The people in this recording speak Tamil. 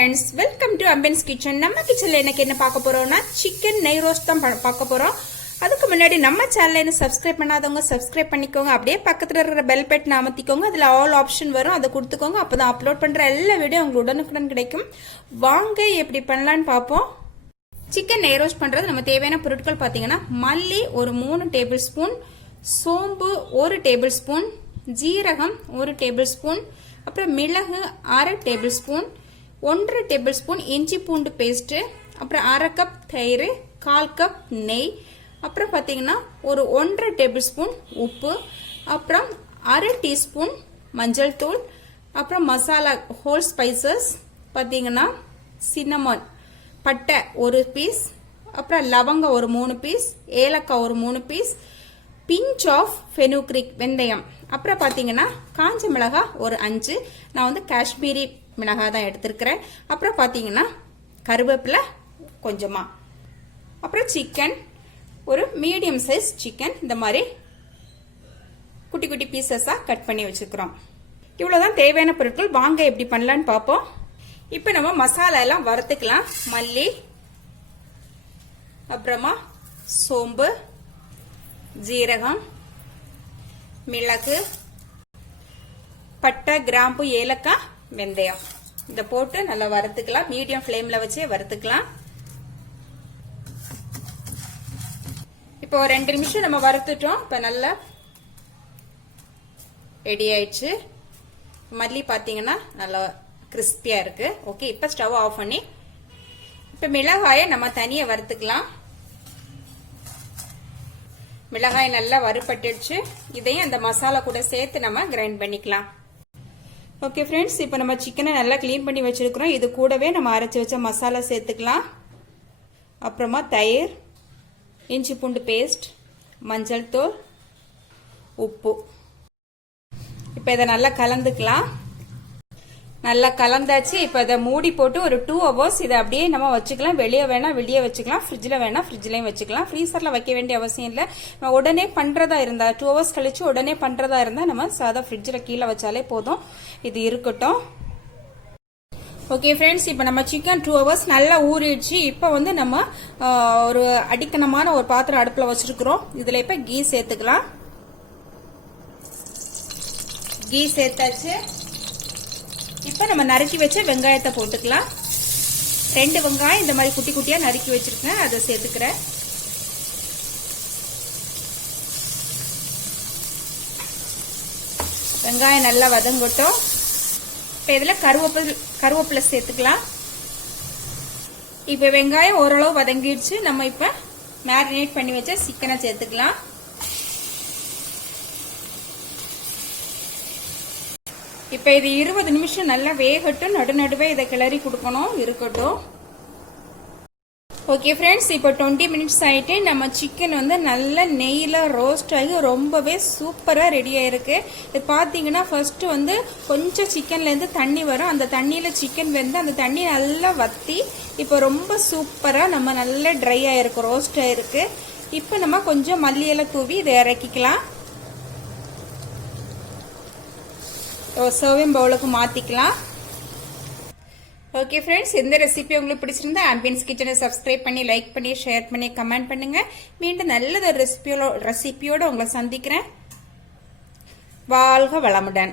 friends, welcome to Ambience kitchen. நம்ம கிச்சன்ல இன்னைக்கு என்ன பார்க்க போறோம்னா chicken நெய் ரோஸ்ட் தான் பார்க்க போறோம். அதுக்கு முன்னாடி நம்ம சேனலை சப்ஸ்கிரைப் பண்ணாதவங்க சப்ஸ்கிரைப் பண்ணிக்கோங்க. அப்படியே பக்கத்துல இருக்கிற பெல் பட்டனை அமர்த்திக்கோங்க. அதுல ஆல் ஆப்ஷன் வரும். அதை கொடுத்துக்கோங்க. அப்பதான் அப்லோட் பண்ற எல்லா வீடியோ உங்களுக்கு உடனுக்குடன் கிடைக்கும். வாங்க எப்படி பண்ணலாம்னு பாப்போம். சிக்கன் நெய் ரோஸ்ட் பண்றது நம்ம தேவையான பொருட்கள் பாத்தீங்கன்னா மல்லி ஒரு 3 டேபிள் ஸ்பூன், சோம்பு 1 டேபிள் ஸ்பூன், ஜீரகம் 1 டேபிள் ஸ்பூன், அப்புறம் மிளகு 1/2 டேபிள் ஸ்பூன், 1 டேபிள் ஸ்பூன் இஞ்சி பூண்டு பேஸ்ட், அப்புறம் 1/2 கப் தயிர், 1/4 கப் நெய், அப்புறம் பாத்தீங்கன்னா ஒரு 1/2 டேபிள் ஸ்பூன் உப்பு, அப்புறம் 1/2 டீஸ்பூன் மஞ்சள் தூள், அப்புறம் மசாலா ஹோல் ஸ்பைசஸ் பாத்தீங்கன்னா சின்னமன் பட்டை 1 பீஸ், அப்புறம் லவங்கம் ஒரு 3 பீஸ், ஏலக்காய் ஒரு 3 பீஸ், பிஞ்ச் ஆஃப் ஃபெனுக்ரிக் வெந்தயம், அப்புறம் பாத்தீங்கன்னா காஞ்ச மிளகாய் ஒரு 5, நான் வந்து காஷ்மீரி மிளகாய் தான் எடுத்திருக்கிறேன். அப்புறம் பாத்தீங்கன்னா கருவேப்பிலை கொஞ்சமா, அப்புறம் சிக்கன் ஒரு மீடியம் சைஸ் சிக்கன் இந்த மாதிரி குட்டி குட்டி பீசஸா கட் பண்ணி வச்சுக்கிறோம். இவ்வளவுதான் தேவையான பொருட்கள். வாங்க எப்படி பண்ணலான்னு பார்ப்போம். இப்போ நம்ம மசாலா எல்லாம் வறுத்துக்கலாம். மல்லி, அப்புறமா சோம்பு, ஜீரகம், மிளகு, பட்டை, கிராம்பு, ஏலக்காய், வெந்தயம் இத போட்டு நல்லா வறுத்துக்கலாம். மீடியம் ஃப்ளேம்ல வச்சு வறுத்துக்கலாம். இப்போ ஒரு 2 நிமிஷம் நம்ம வறுத்துட்டோம். இப்ப நல்லா ரெடி ஆயிடுச்சு. மல்லி பாத்தீங்கன்னா நல்லா கிறிஸ்பியா இருக்கு. ஓகே, இப்ப ஸ்டவ் ஆஃப் பண்ணி இப்ப மிளகாயை நம்ம தனியா வறுத்துக்கலாம். மிளகாய் நல்லா வறுபட்டுடுச்சு. இதையும் அந்த மசாலா கூட சேர்த்து நம்ம கிரைண்ட் பண்ணிக்கலாம். ஓகே ஃப்ரெண்ட்ஸ், இப்போ நம்ம சிக்கனை நல்லா கிளீன் பண்ணி வச்சிருக்கிறோம். இது கூடவே நம்ம அரைச்சி வச்ச மசாலா சேர்த்துக்கலாம். அப்புறமா தயிர், இஞ்சி பூண்டு பேஸ்ட், மஞ்சள் தூள், உப்பு. இப்போ இதை நல்லா கலந்துக்கலாம். நல்லா கலந்தாச்சு. இப்போ இதை மூடி போட்டு ஒரு 2 hours இதை அப்படியே நம்ம வச்சுக்கலாம். வெளியே வேணா வெளியே வச்சுக்கலாம், ஃப்ரிட்ஜில் வேணா ஃப்ரிட்ஜ்லையும் வச்சுக்கலாம். ஃப்ரீசரில் வைக்க வேண்டிய அவசியம் இல்லை. நம்ம உடனே பண்ணுறதா இருந்தா 2 hours கழிச்சு உடனே பண்ணுறதா இருந்தால் நம்ம சாதா ஃப்ரிட்ஜில் கீழே வச்சாலே போதும். இது இருக்கட்டும். ஓகே ஃப்ரெண்ட்ஸ், இப்போ நம்ம சிக்கன் 2 hours நல்லா ஊறிடுச்சு. இப்போ வந்து நம்ம ஒரு அடிக்கணமான ஒரு பாத்திரம் அடுப்பில் வச்சிருக்கிறோம். இதில் இப்போ கீ சேர்த்துக்கலாம். கீ சேர்த்தாச்சு. இப்ப நம்ம நறுக்கி வச்ச வெங்காயத்தை போட்டுக்கலாம். 2 வெங்காயம் இந்த மாதிரி குட்டி குட்டியா நறுக்கி வச்சிருக்கேன், அதை சேர்த்துக்கிறேன். வெங்காயம் நல்லா வதங்கட்டும். இப்ப இதுல கருவேப்பிலை சேர்த்துக்கலாம். இப்ப வெங்காயம் ஓரளவு வதங்கிடுச்சு. நம்ம இப்ப மேரினேட் பண்ணி வச்ச சிக்கனை சேர்த்துக்கலாம். இப்ப இது 20 நிமிஷம் நல்லா வேகட்டும். நடுநடுவே இதை கிளறி கொடுக்கணும். இருக்கட்டும். ஓகே ஃப்ரெண்ட்ஸ், இப்போ 20 மினிட்ஸ் ஆயிட்டு நம்ம சிக்கன் வந்து நல்ல நெய்யில ரோஸ்ட் ஆகி ரொம்பவே சூப்பரா ரெடி ஆயிருக்கு. இது பாத்தீங்கன்னா ஃபர்ஸ்ட் வந்து கொஞ்சம் சிக்கன்ல இருந்து தண்ணி வரும். அந்த தண்ணியில சிக்கன் வெந்து அந்த தண்ணி நல்லா வத்தி இப்போ ரொம்ப சூப்பரா நம்ம நல்ல ட்ரை ஆயிருக்கு, ரோஸ்ட் ஆயிருக்கு. இப்போ நம்ம கொஞ்சம் மல்லியெல்லாம் தூவி இதை இறக்கிக்கலாம். சர்விங் பவுலுக்கு மாத்திக்கலாம். ஓகே ஃப்ரெண்ட்ஸ், இந்த ரெசிபி உங்களுக்கு பிடிச்சிருந்தா ஆம்பியன்ஸ் கிச்சனை சப்ஸ்கிரைப் பண்ணி, லைக் பண்ணி, ஷேர் பண்ணி, கமெண்ட் பண்ணுங்க. மீண்டும் நல்லதொரு ரெசிபியோட உங்களை சந்திக்கிறேன். வாழ்க வளமுடன்.